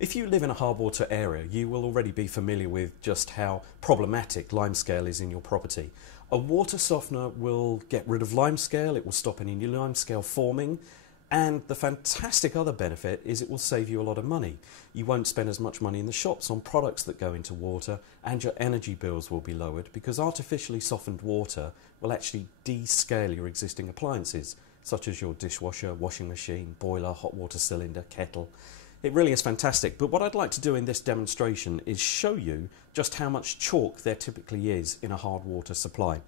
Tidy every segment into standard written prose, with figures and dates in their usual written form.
If you live in a hard water area, you will already be familiar with just how problematic limescale is in your property. A water softener will get rid of limescale, it will stop any new limescale forming, and the fantastic other benefit is it will save you a lot of money. You won't spend as much money in the shops on products that go into water, and your energy bills will be lowered because artificially softened water will actually descale your existing appliances, such as your dishwasher, washing machine, boiler, hot water cylinder, kettle. It really is fantastic, but what I'd like to do in this demonstration is show you just how much chalk there typically is in a hard water supply.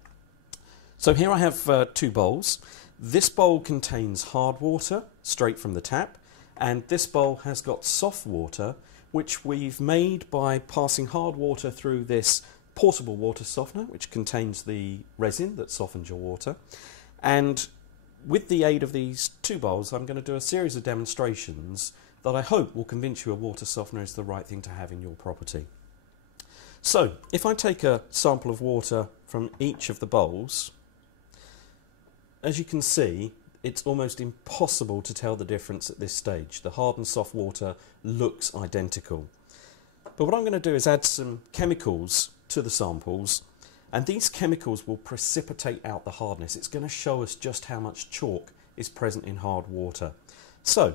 So here I have two bowls. This bowl contains hard water straight from the tap, and this bowl has got soft water, which we've made by passing hard water through this portable water softener, which contains the resin that softens your water. And with the aid of these two bowls, I'm going to do a series of demonstrations that I hope will convince you a water softener is the right thing to have in your property. So, if I take a sample of water from each of the bowls, as you can see, it's almost impossible to tell the difference at this stage. The hard and soft water looks identical. But what I'm going to do is add some chemicals to the samples, and these chemicals will precipitate out the hardness. It's going to show us just how much chalk is present in hard water. So,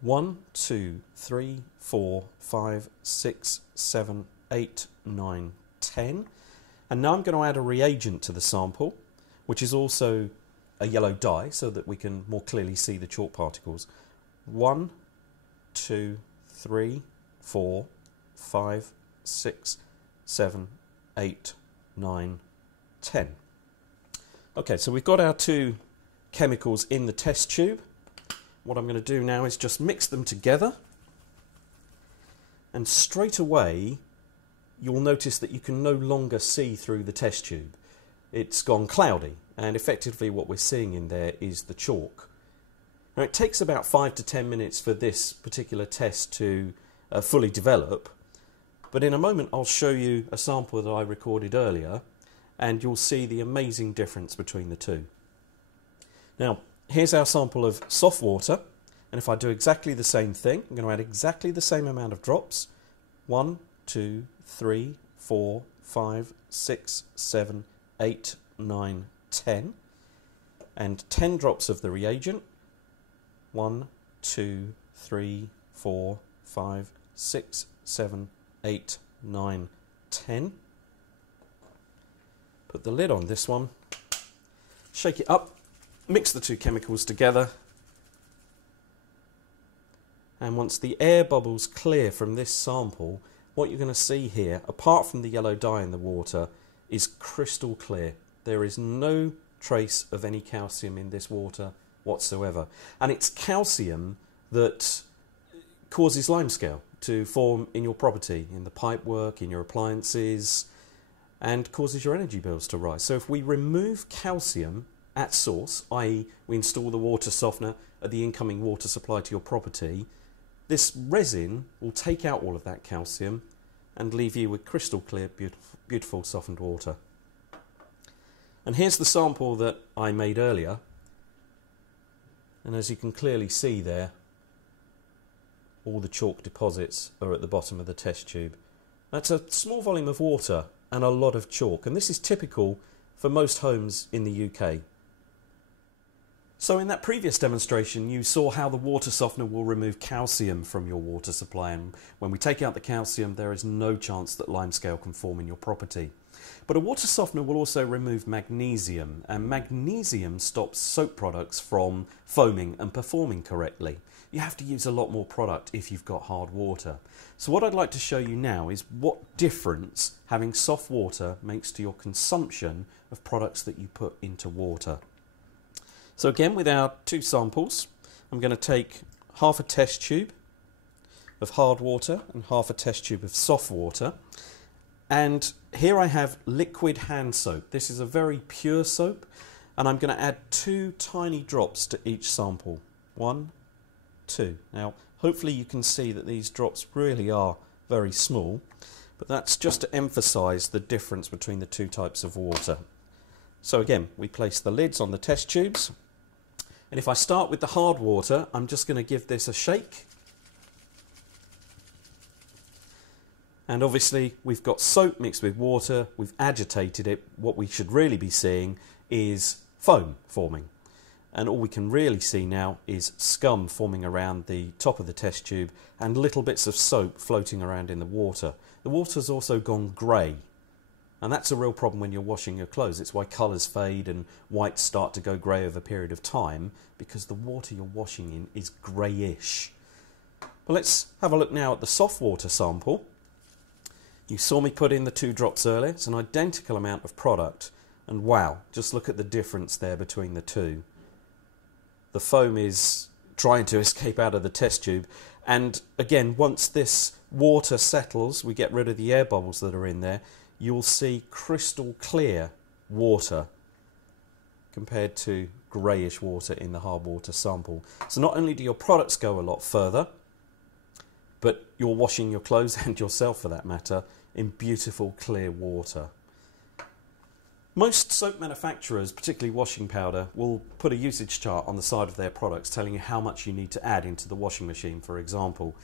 1, 2, 3, 4, 5, 6, 7, 8, 9, 10. And now I'm going to add a reagent to the sample, which is also a yellow dye so that we can more clearly see the chalk particles. 1, 2, 3, 4, 5, 6, 7, 8, 9, 10. Okay, so we've got our two chemicals in the test tube. What I'm going to do now is just mix them together, and straight away you'll notice that you can no longer see through the test tube. It's gone cloudy, and effectively what we're seeing in there is the chalk. Now it takes about 5 to 10 minutes for this particular test to fully develop, but in a moment I'll show you a sample that I recorded earlier, and you'll see the amazing difference between the two. Now, here's our sample of soft water, and if I do exactly the same thing, I'm going to add exactly the same amount of drops. 1, 2, 3, 4, 5, 6, 7, 8, 9, 10. And 10 drops of the reagent. 1, 2, 3, 4, 5, 6, 7, 8, 9, 10. Put the lid on this one. Shake it up. Mix the two chemicals together, and once the air bubbles clear from this sample, what you're going to see here, apart from the yellow dye in the water, is crystal clear. There is no trace of any calcium in this water whatsoever, and it's calcium that causes limescale to form in your property, in the pipework, in your appliances, and causes your energy bills to rise. So if we remove calcium at source, i.e. we install the water softener at the incoming water supply to your property, this resin will take out all of that calcium and leave you with crystal clear, beautiful softened water. And here's the sample that I made earlier, and as you can clearly see there, all the chalk deposits are at the bottom of the test tube. That's a small volume of water and a lot of chalk, and this is typical for most homes in the UK. So in that previous demonstration you saw how the water softener will remove calcium from your water supply, and when we take out the calcium there is no chance that limescale can form in your property. But a water softener will also remove magnesium, and magnesium stops soap products from foaming and performing correctly. You have to use a lot more product if you've got hard water. So what I'd like to show you now is what difference having soft water makes to your consumption of products that you put into water. So again, with our two samples, I'm going to take half a test tube of hard water and half a test tube of soft water. And here I have liquid hand soap. This is a very pure soap, and I'm going to add 2 tiny drops to each sample. 1, 2. Now, hopefully you can see that these drops really are very small, but that's just to emphasize the difference between the two types of water. So again, we place the lids on the test tubes. And if I start with the hard water, I'm just going to give this a shake. And obviously we've got soap mixed with water, we've agitated it. What we should really be seeing is foam forming. And all we can really see now is scum forming around the top of the test tube and little bits of soap floating around in the water. The water's also gone grey, and that's a real problem when you're washing your clothes. It's why colours fade and whites start to go grey over a period of time, because the water you're washing in is greyish. Well, let's have a look now at the soft water sample. You saw me put in the 2 drops earlier. It's an identical amount of product, and wow, just look at the difference there between the two. The foam is trying to escape out of the test tube, and again, once this water settles, we get rid of the air bubbles that are in there, you'll see crystal clear water compared to greyish water in the hard water sample. So not only do your products go a lot further, but you're washing your clothes and yourself for that matter in beautiful clear water. Most soap manufacturers, particularly washing powder, will put a usage chart on the side of their products telling you how much you need to add into the washing machine, for example.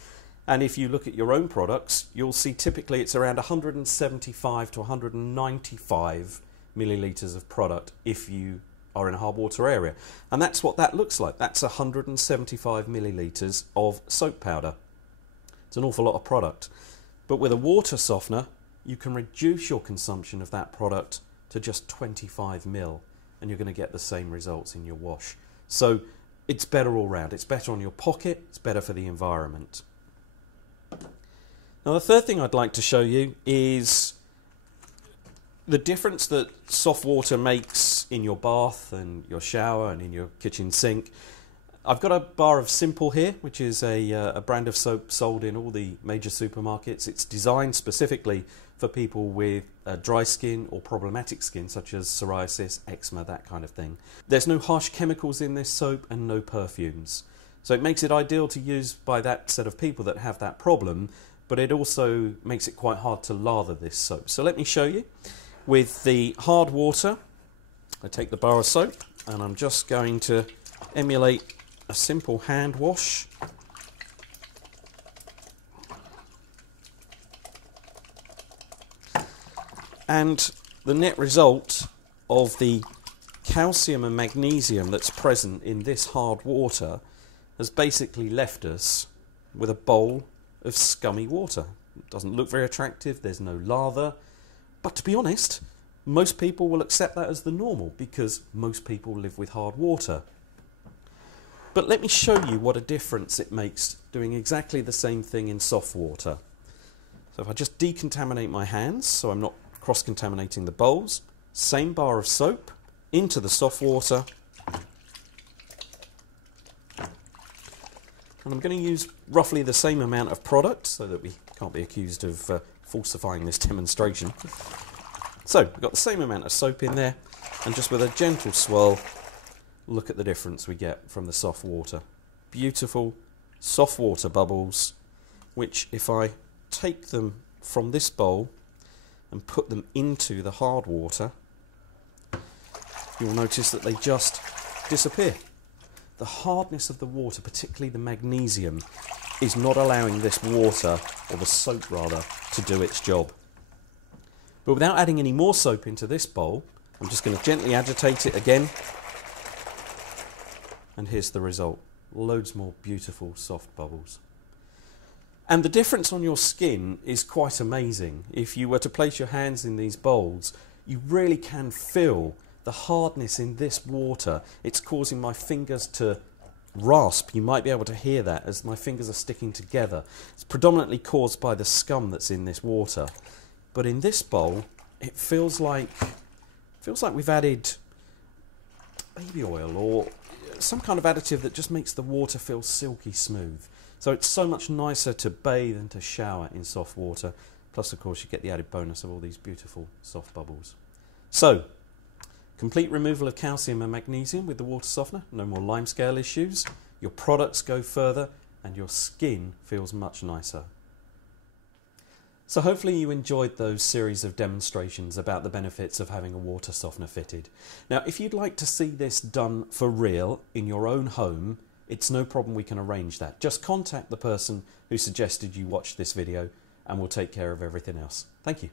And if you look at your own products, you'll see typically it's around 175 to 195 millilitres of product if you are in a hard water area. And that's what that looks like. That's 175 millilitres of soap powder. It's an awful lot of product. But with a water softener, you can reduce your consumption of that product to just 25 ml, and you're going to get the same results in your wash. So it's better all round. It's better on your pocket, it's better for the environment. Now the third thing I'd like to show you is the difference that soft water makes in your bath and your shower and in your kitchen sink. I've got a bar of Simple here, which is a brand of soap sold in all the major supermarkets. It's designed specifically for people with dry skin or problematic skin, such as psoriasis, eczema, that kind of thing. There's no harsh chemicals in this soap and no perfumes. So it makes it ideal to use by that set of people that have that problem, but it also makes it quite hard to lather this soap. So let me show you. With the hard water, I take the bar of soap and I'm just going to emulate a simple hand wash. And the net result of the calcium and magnesium that's present in this hard water has basically left us with a bowl of scummy water. It doesn't look very attractive, there's no lather, but to be honest, most people will accept that as the normal because most people live with hard water. But let me show you what a difference it makes doing exactly the same thing in soft water. So if I just decontaminate my hands so I'm not cross-contaminating the bowls, same bar of soap into the soft water, and I'm going to use roughly the same amount of product so that we can't be accused of falsifying this demonstration. So we've got the same amount of soap in there, and just with a gentle swirl, look at the difference we get from the soft water. Beautiful soft water bubbles, which if I take them from this bowl and put them into the hard water, you'll notice that they just disappear. The hardness of the water, particularly the magnesium, is not allowing this water, or the soap rather, to do its job. But without adding any more soap into this bowl, I'm just going to gently agitate it again, and here's the result. Loads more beautiful soft bubbles. And the difference on your skin is quite amazing. If you were to place your hands in these bowls, you really can feel the hardness in this water. It's causing my fingers to rasp. You might be able to hear that as my fingers are sticking together. It's predominantly caused by the scum that's in this water. But in this bowl, it feels like we've added baby oil or some kind of additive that just makes the water feel silky smooth. So it's so much nicer to bathe and to shower in soft water. Plus, of course, you get the added bonus of all these beautiful soft bubbles. So, complete removal of calcium and magnesium with the water softener. No more limescale issues. Your products go further and your skin feels much nicer. So hopefully you enjoyed those series of demonstrations about the benefits of having a water softener fitted. Now, if you'd like to see this done for real in your own home, it's no problem, we can arrange that. Just contact the person who suggested you watch this video and we'll take care of everything else. Thank you.